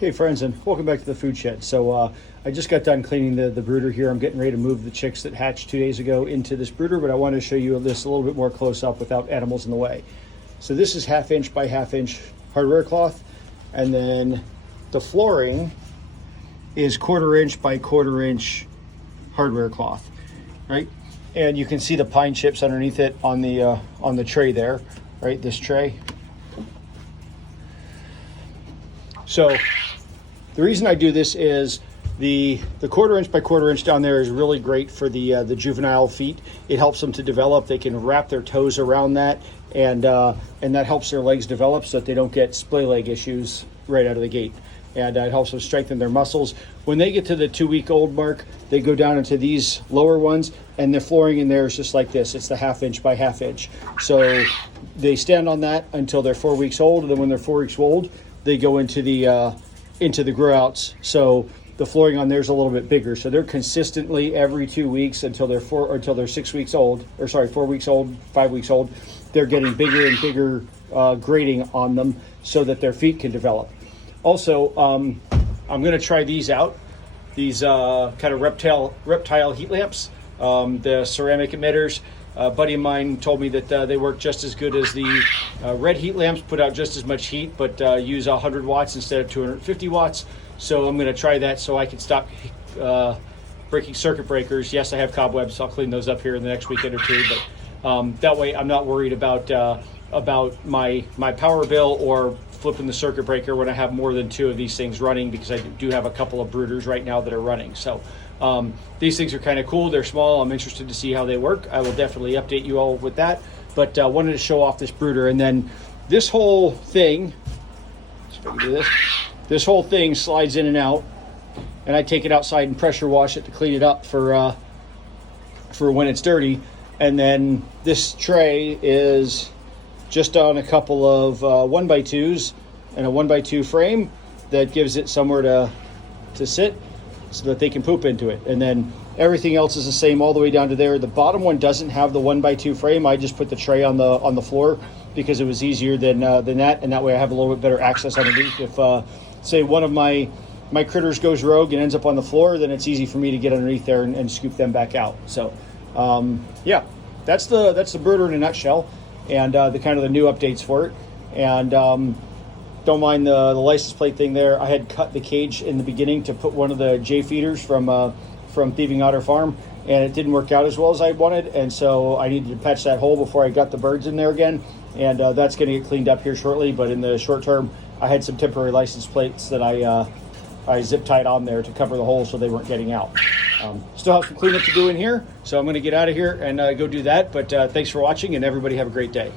Hey friends, and welcome back to the food shed. So I just got done cleaning the brooder here. I'm getting ready to move the chicks that hatched 2 days ago into this brooder, but I want to show you this a little bit more close up without animals in the way. So this is 1/2 inch by 1/2 inch hardware cloth, and then the flooring is 1/4 inch by 1/4 inch hardware cloth, right? And you can see the pine chips underneath it on the tray there, right? This tray. So the reason I do this is the 1/4 inch by 1/4 inch down there is really great for the juvenile feet. It helps them to develop. They can wrap their toes around that, and that helps their legs develop so that they don't get splay leg issues right out of the gate. And it helps them strengthen their muscles. When they get to the 2-week-old mark, they go down into these lower ones, and the flooring in there is just like this. It's the 1/2 inch by 1/2 inch. So they stand on that until they're 4 weeks old, and then when they're 4 weeks old, they go into the grow outs. So the flooring on there is a little bit bigger. So they're consistently every 2 weeks until they're 6 weeks old, or sorry, 4 weeks old, 5 weeks old. They're getting bigger and bigger grading on them so that their feet can develop. Also, I'm going to try these out. These kind of reptile heat lamps, the ceramic emitters. A buddy of mine told me that they work just as good as the red heat lamps, put out just as much heat, but use 100 watts instead of 250 watts. So I'm going to try that so I can stop breaking circuit breakers. Yes, I have cobwebs, so I'll clean those up here in the next weekend or two, but that way I'm not worried about my power bill or flipping the circuit breaker when I have more than 2 of these things running, because I do have a couple of brooders right now that are running. So these things are kind of cool. They're small. I'm interested to see how they work. I will definitely update you all with that, but wanted to show off this brooder. And then this whole thing, if I can do this whole thing slides in and out, and I take it outside and pressure wash it to clean it up for when it's dirty. And then this tray is just on a couple of 1x2s and a 1x2 frame that gives it somewhere to sit so that they can poop into it. And then everything else is the same all the way down to there. The bottom one doesn't have the 1x2 frame. I just put the tray on the floor because it was easier than that, and that way I have a little bit better access underneath. If say one of my critters goes rogue and ends up on the floor, then it's easy for me to get underneath there and scoop them back out. So yeah, that's the brooder in a nutshell, and the kind of the new updates for it. And don't mind the license plate thing there. I had cut the cage in the beginning to put one of the J feeders from Thieving Otter Farm, and it didn't work out as well as I wanted, and so I needed to patch that hole before I got the birds in there again, and that's going to get cleaned up here shortly. But in the short term, I had some temporary license plates that I zip tied on there to cover the hole so they weren't getting out. Still have some cleanup to do in here, so I'm going to get out of here and go do that. But thanks for watching, and everybody have a great day.